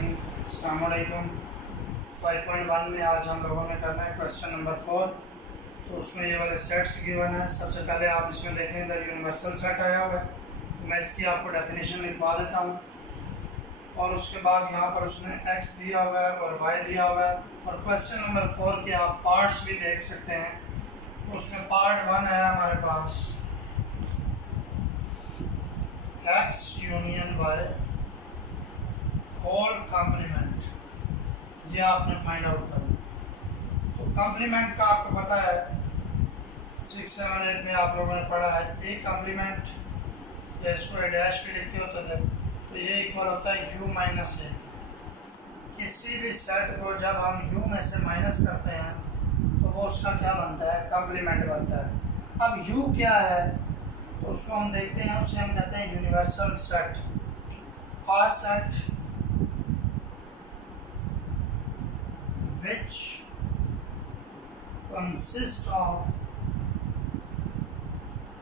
अस्सलाम वालेकुम। 5.1 में आज हम लोगों ने करना है क्वेश्चन नंबर 4। तो उसमें ये वाले सेट्स गिवन है। सबसे पहले आप इसमें देखें इधर यूनिवर्सल सेट आया हुआ है, तो मैं इसकी आपको डेफिनेशन लिखवा देता हूँ। और उसके बाद यहाँ पर उसने x दिया हुआ है और y दिया हुआ है। और क्वेश्चन नंबर 4 के आप पार्ट्स भी देख सकते हैं। तो उसमें पार्ट 1 है हमारे पास x union y whole complement, ये आपने फाइंड आउट करना। तो कॉम्प्लीमेंट का आपको पता है 6, 7, 8 में आप लोगों ने पढ़ा है ए कॉम्प्लीमेंट, या इसको डैश भी लिखते होते थे, तो ये इक्वल होता है u माइनस ए। किसी भी सेट को जब हम u में से माइनस करते हैं तो वो उसका क्या बनता है, कॉम्प्लीमेंट बनता है। अब u क्या है तो उसको हम देखते हैं, उसे हम कहते हैं universal set. A set which consists of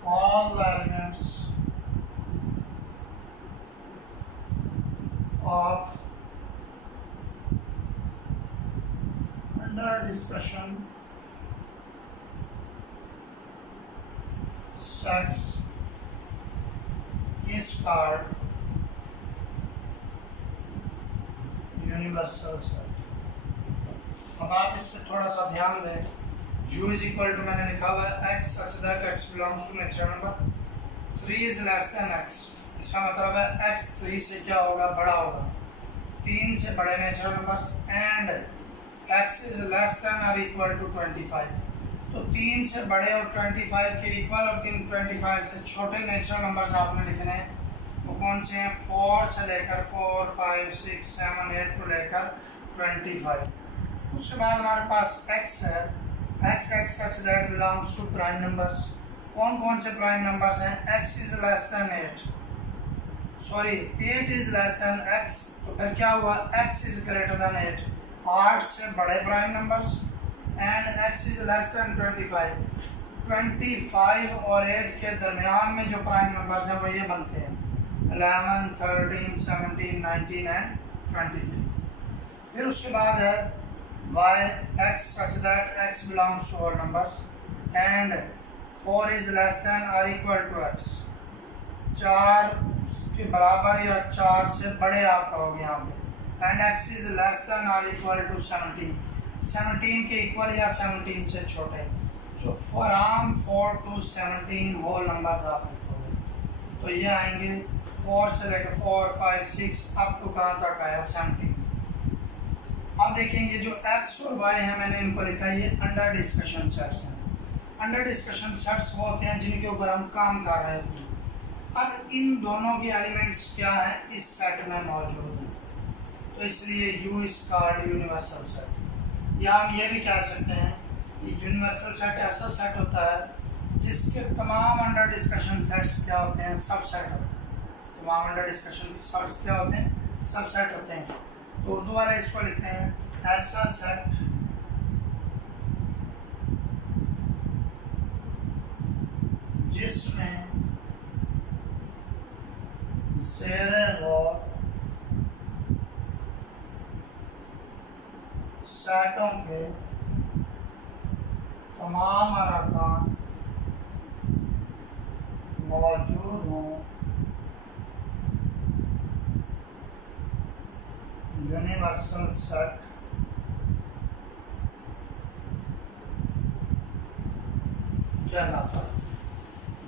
all the elements of under discussion sets is called universal set। अब आप इस पर थोड़ा सा ध्यान दें। u इज इक्वल टू मैंने लिखा हुआ है x such that x belongs to natural number 3 is less than x। इसका मतलब है x 3 से क्या होगा, बड़ा होगा, 3 से बड़े natural numbers, and x is less than or equal to 25। तो 3 से बड़े और 25 के इक्वल और 25 से छोटे नेचुरल नंबर्स आपने लिखने हैं। वो कौन से हैं, 4 से लेकर 4, 5, 6, 7, 8 टू लेकर 25। उसके बाद हमारे पास x है, x such that belongs to prime numbers. कौन कौन से प्राइम नंबर्स हैं, x is less than 8, sorry 8 is less than x, तो फिर क्या हुआ, x is greater than 8, 8 से बड़े prime numbers, and x is less than 25। 25 और 8 के दरमियान में जो प्राइम नंबर्स हैं वो ये बनते हैं 11, 13, 17, 19 एंड 23। फिर उसके बाद है y x such that x belongs to all numbers and 4 is less than or equal to x, 4 के बराबर या 4 से बड़े आपका हो गया यहाँ पे, and x is less than or equal to 17, 17 के इक्वल या 17 से छोटे। जो फ्रॉम 4 to 17 होल नंबर्स आप लिखोगे तो ये आएंगे 4 से लेकर 4, 5, 6 अप टू कहाँ तक आया 17। अब देखेंगे जो x और y है मैंने इनको लिखा है, ये अंडर डिस्कशन सेट्स हैं। अंडर डिस्कशन सेट्स वो होते हैं जिनके ऊपर हम काम कर रहे हैं। अब इन दोनों के एलिमेंट्स क्या हैं, इस सेट में मौजूद हैं, तो इसलिए u is called universal set. या हम ये भी कह सकते हैं कि यूनिवर्सल सेट ऐसा सेट होता है जिसके तमाम अंडर डिस्कशन सेट्स क्या होते हैं, सब सेट होते हैं। तमाम अंडर डिस्कशन सेट्स क्या होते हैं, सब सेट होते हैं। तो उर्दू वाले इसको लिखते हैं ऐसा सेट जिसमें ज़ेरे गौर सेटों के तमाम अरकान मौजूद हों, यूनिवर्सल सेट कहलाता है,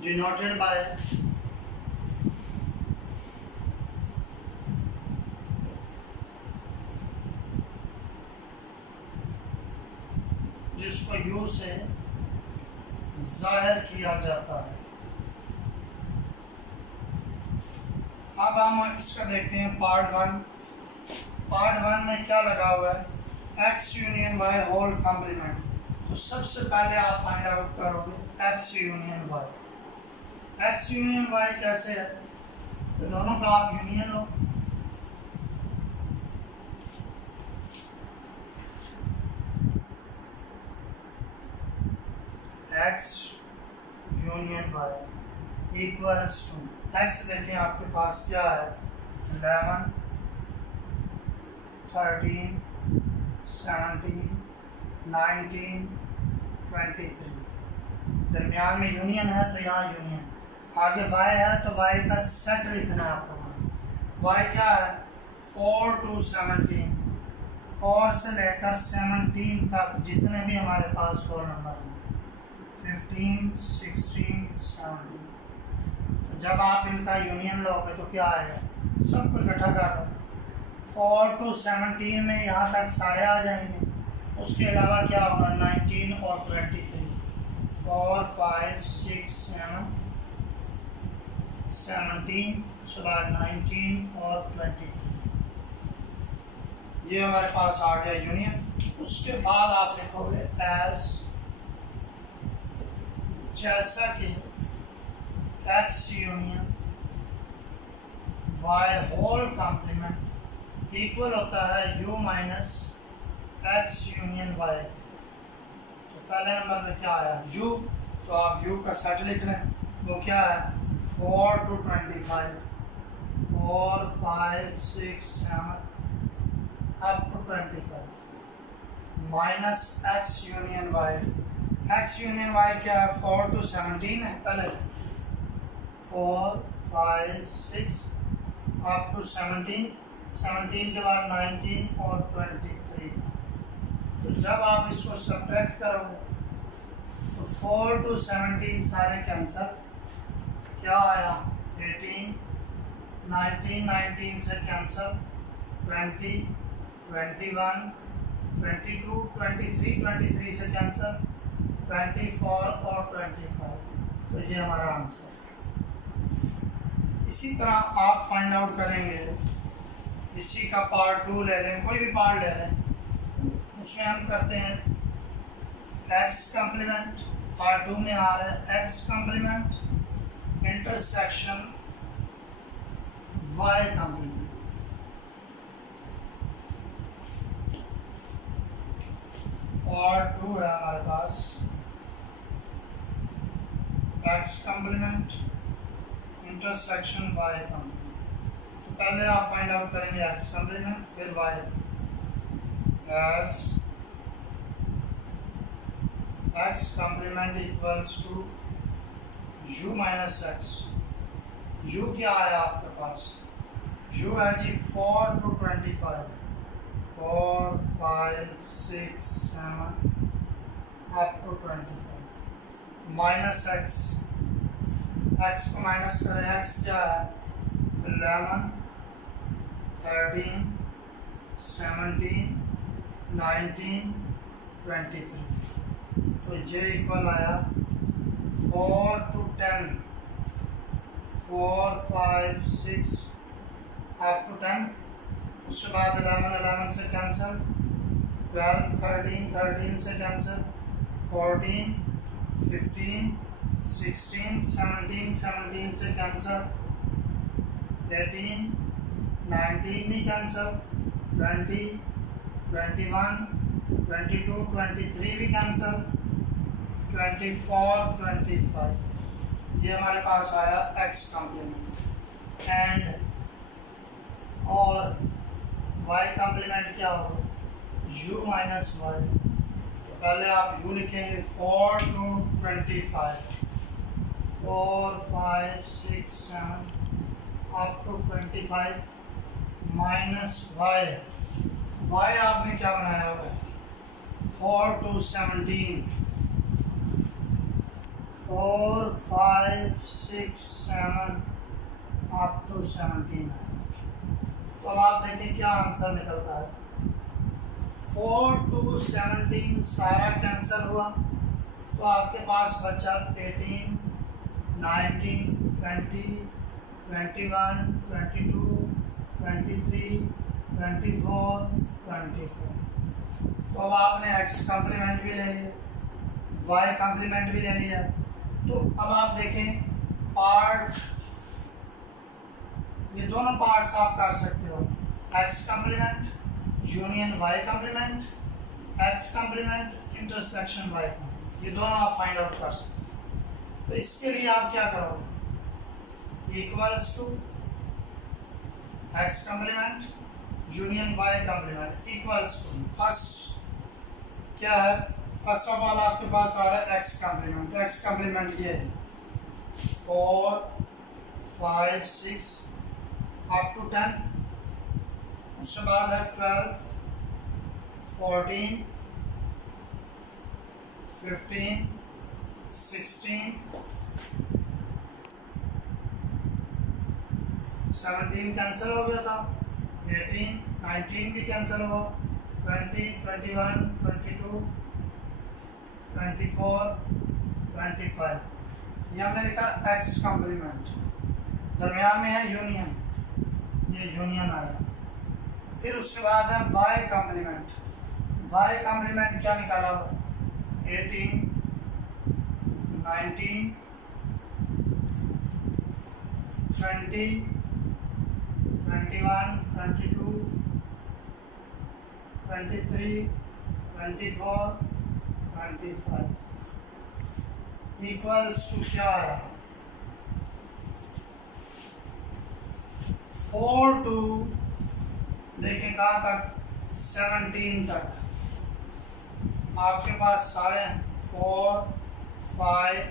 डिनोटेड बाय जिसको यू से जाहिर किया जाता है। अब हम इसका देखते हैं पार्ट 1। पार्ट 1 में क्या लगा हुआ है, x union y whole complement. तो सबसे पहले आप फाइंड आउट करोगे x union y। x union y कैसे है, तो दोनों का आप यूनियन लो, x union y equals to x। देखें आपके पास क्या है, 11, 13, 17, 19, 23। दरमियान में यूनियन है तो यहाँ यूनियन, आगे y है तो y का सेट लिखना है आपको। y क्या है 4 to 17, 4 से लेकर 17 तक जितने भी हमारे पास होल नंबर हैं 15, 16, 17। जब आप इनका यूनियन लोगे तो क्या आएगा, सबको इकट्ठा कर लो। 4 to 17 में यहाँ तक सारे आ जाएंगे, उसके अलावा क्या होगा 19 और 23, 4, 5, 6, 7, 17, उसके बाद 19 और 23। ये हमारे पास आ गया यूनियन। उसके बाद आप लिखोगे एज, जैसा कि x union y whole complement equal होता है u minus x union y। तो पहले नंबर में क्या आया u, तो आप u का सेट लिख रहे हैं, वो क्या है 4 to 25, 4, 5, 6, 7 up to 25 minus x union y। x union y क्या है 4 to 17 है, पहले 4, 5, 6 up to 17, 17 के बाद 19 और 23। तो जब आप इसको सब्ट्रैक्ट करोगे तो 4 to 17 सारे कैंसर, क्या आया 18, 19, 19 से कैंसर, 20, 21, 22, 23, 23 से कैंसर, 24 और 25। तो ये हमारा आंसर। इसी तरह आप फाइंड आउट करेंगे, इसी का पार्ट 2 ले लें, कोई भी पार्ट ले लें, उसमें हम करते हैं x कॉम्प्लीमेंट, पार्ट 2 में आ रहा है x complement intersection y complement. Part 2 है हमारे पास x complement intersection y complement. तो पहले आप फाइंड आउट करेंगे x कॉम्प्लीमेंट, फिर y as x complement equals to u minus x। u क्या है आपके पास, u है जी 4 to 25, 4, 5, 6, 7 up to 25 minus x, x को माइनस करें, x क्या है 11, 13, 17, 19, 23। तो ये इक्वल आया 4 to 10, 4, 5, 6 up to 10। उसके बाद 11, 11 से कैंसिल, 12, 13, 13 से कैंसिल, 14, 15, 16, 17, 17 से कैंसिल, 18, 19 भी कैंसिल, 20, 21, 22, 23 भी कैंसिल, 24, 25। ये हमारे पास आया x कॉम्प्लीमेंट। एंड और y कॉम्प्लीमेंट क्या होगा u माइनस y। तो पहले आप u लिखेंगे 4 to 25, 4, 5, 6, 7 up to 25 minus y। y आपने क्या बनाया होगा 4 to 17, 4, 5, 6, 7 up to 17। तो अब आप देखिए क्या आंसर निकलता है, 4 to 17 सारा कैंसिल हुआ, तो आपके पास बचा 18, 19, 20, 21, 22, 23, 24, 25। तो अब आपने x कॉम्प्लीमेंट भी ले लिया, y कॉम्प्लीमेंट भी ले लिया। तो अब आप देखें पार्ट, ये दोनों पार्ट्स आप कर सकते हो, x complement union y complement, x complement intersection y complement, ये दोनों आप फाइंड आउट कर सकते हो। तो इसके लिए आप क्या करोगे, equals to x complement union y complement equals to first क्या है, फर्स्ट ऑफ ऑल आपके पास आ रहा है एक्स कॉम्प्लीमेंट। एक्स कॉम्प्लीमेंट ये है 4 5 6 अप टू 10, उसके बाद है 12 14 15 16 17 कैंसिल हो गया था, 18 19 भी कैंसिल हो, 20 21 22 24 25, ये हमने लिखा एक्स कॉम्प्लीमेंट। दरमियान में है यूनियन, ये यूनियन आया। फिर उसके बाद है वाई कॉम्प्लीमेंट। वाई कॉम्प्लीमेंट क्या निकाला, 18 19 20 21 22 23 24 25 इक्वल्स टू क्या आया, 4 टू देखें कहाँ तक, 17 तक आपके पास सारे 4 5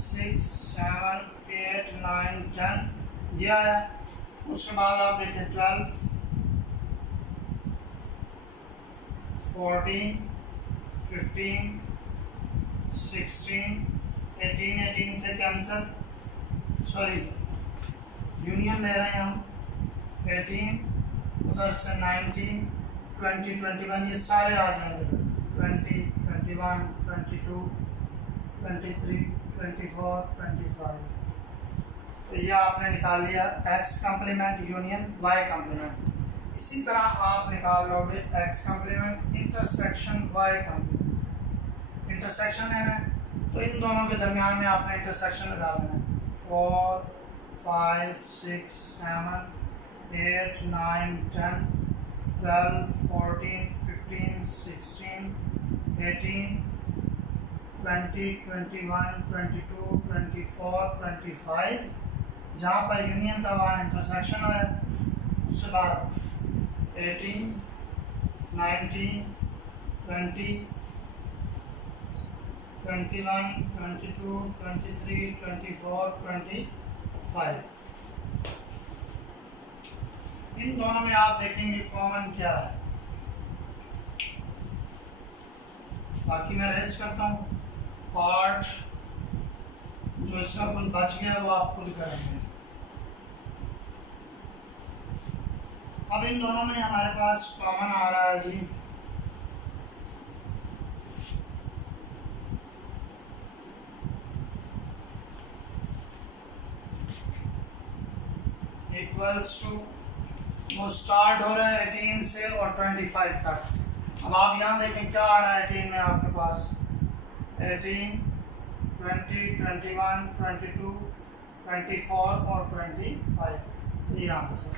6 7 8 9 10 ये आया। उसके बाद आप देखें 12 14 15 16 18 18 से कैंसिल, सॉरी यूनियन ले रहे हैं हम, 18 उधर से 19 20 21 ये सारे आ जाएंगे, 20 21 22 23 24 25। तो ये आपने निकाल लिया x complement union y complement. इसी तरह आप निकाल लोगे x complement intersection y complement. Intersection है तो इन दोनों के दरमियान में आपने इंटरसेक्शन लगा देना है, 4 5 6 7 8 9 10 12 14 15 16 18 20 21 22 24 25, जहाँ पर यूनियन था वहाँ इंटरसेक्शन है। उसके बाद 18 19 20 21 22 23 24 25, इन दोनों में आप देखेंगे कॉमन क्या है। बाकी मैं रेस्ट करता हूँ, पार्ट जो इसका कुछ बच गया वो आप खुद करेंगे। अब इन दोनों में हमारे पास कॉमन आ रहा है जी इक्वल्स टू, वो स्टार्ट हो रहा है 18 से और 25 तक। अब आप यहाँ देखें क्या आ रहा है 18 में आपके पास, 18 20 21 22 24 और 25, ये आंसर।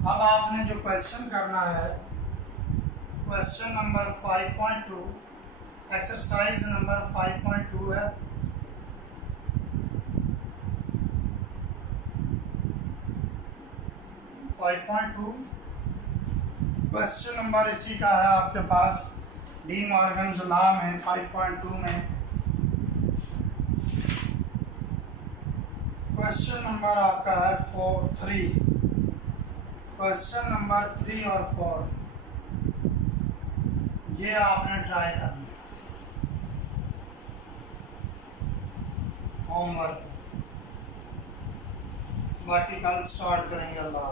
अब आपने जो क्वेश्चन करना है, क्वेश्चन नंबर 5.2 एक्सरसाइज नंबर 5.2 है। क्वेश्चन नंबर इसी का है आपके पास, डी मॉर्गन्स लॉ में 5.2 में क्वेश्चन नंबर आपका है 3। क्वेश्चन नंबर 3 और 4 ये आपने ट्राई करना होमवर्क, बाकी कल स्टार्ट करेंगे। अल्लाह।